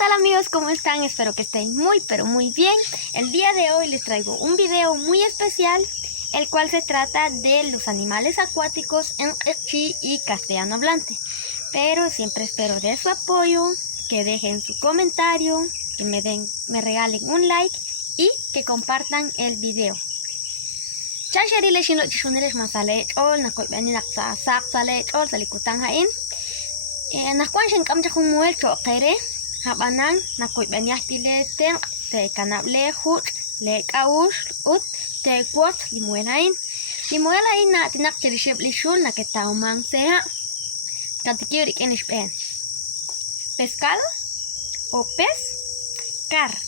tal amigos? ¿Cómo están? Espero que estén muy pero muy bien. El día de hoy les traigo un video muy especial, el cual se trata de los animales acuáticos en Q'eqchi y castellano hablante. Pero siempre espero de su apoyo, que dejen su comentario, que me regalen un like y que compartan el video. Chashari le shino chishunires masale ol na koibani naksa sak sale ol salikutang hain. Nakwan shin kamcha kung muel cho kere habanan na koibani ahtileten te kanable hut le kaush ut te kwot limuel hain. Limuel hain na tinak chirishib lishul na ketauman sea. Kantikiurik enishpen. Pescado o pez car.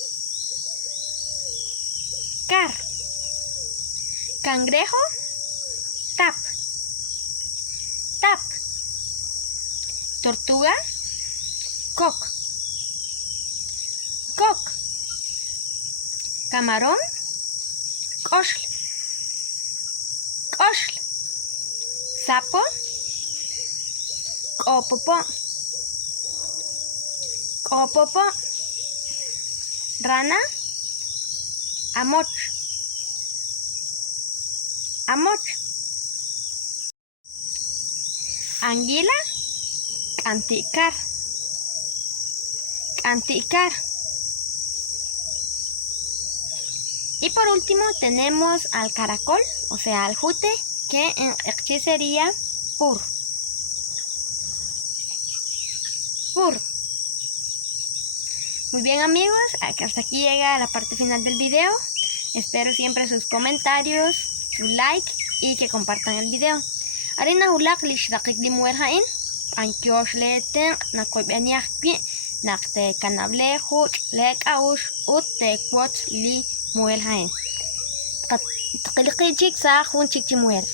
Cangrejo, tap. Tortuga, coq. Camarón, coxl. Sapo, copopo. Rana, amoch. Anguila, canticar. Y por último tenemos al caracol, o sea al jute, que en Q'eqchi sería pur. Muy bien amigos, hasta aquí llega la parte final del video. Espero siempre sus comentarios, su like y que compartan el video. Arina hulak lishdaqik limuel hain, ankiosh leten, nakoy beniak pi, nakte kanable huch, lek aush, ut te kwot li muel hain. Takiliqi chik sa hun chik chimuel.